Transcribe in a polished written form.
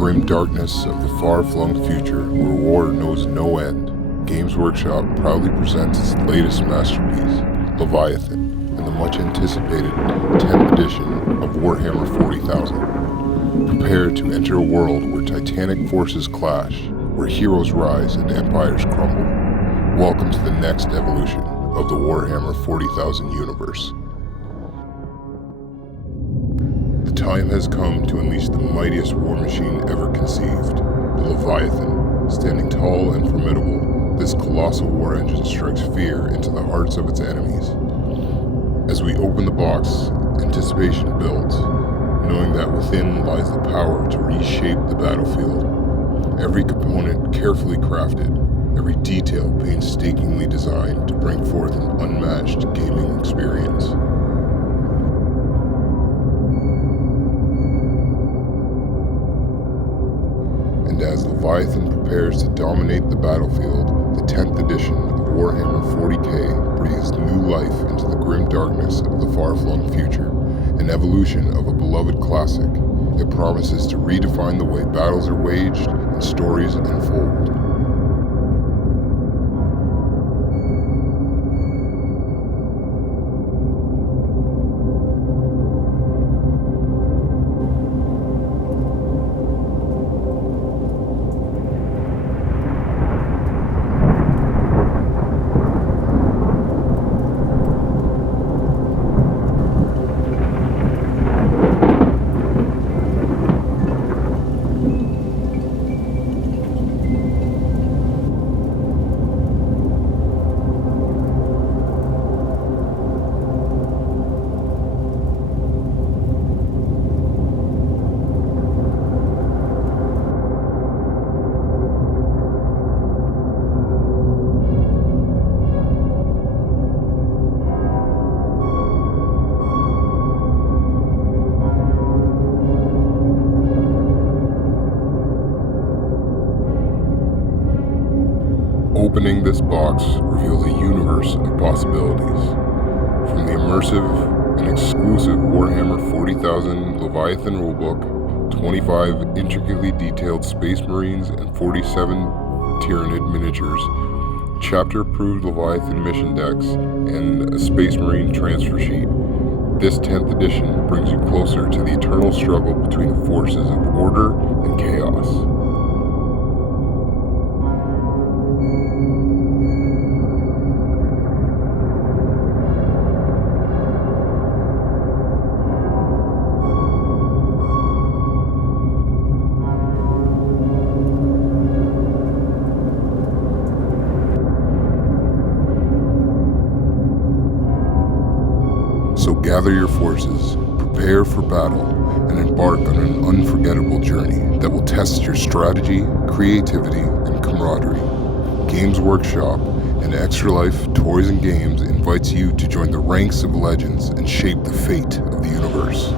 grim darkness of the far-flung future where war knows no end, Games Workshop proudly presents its latest masterpiece, Leviathan, and the much-anticipated 10th edition of Warhammer 40,000. Prepare to enter a world where titanic forces clash, where heroes rise and empires crumble. Welcome to the next evolution of the Warhammer 40,000 universe. The time has come to unleash the mightiest war machine ever conceived, the Leviathan. Standing tall and formidable, this colossal war engine strikes fear into the hearts of its enemies. As we open the box, anticipation builds, knowing that within lies the power to reshape the battlefield. Every component carefully crafted, every detail painstakingly designed to bring forth an unmatched gaming experience. And as Leviathan prepares to dominate the battlefield, the 10th edition of Warhammer 40k breathes new life into the grim darkness of the far-flung future, an evolution of a beloved classic. It promises to redefine the way battles are waged and stories unfold. Opening this box reveals a universe of possibilities. From the immersive and exclusive Warhammer 40,000 Leviathan rulebook, 25 intricately detailed Space Marines and 47 Tyranid miniatures, chapter-approved Leviathan mission decks, and a Space Marine transfer sheet, this 10th edition brings you closer to the eternal struggle between the forces of order and chaos. So gather your forces, prepare for battle, and embark on an unforgettable journey that will test your strategy, creativity, and camaraderie. Games Workshop and Extra Life Toys and Games invites you to join the ranks of legends and shape the fate of the universe.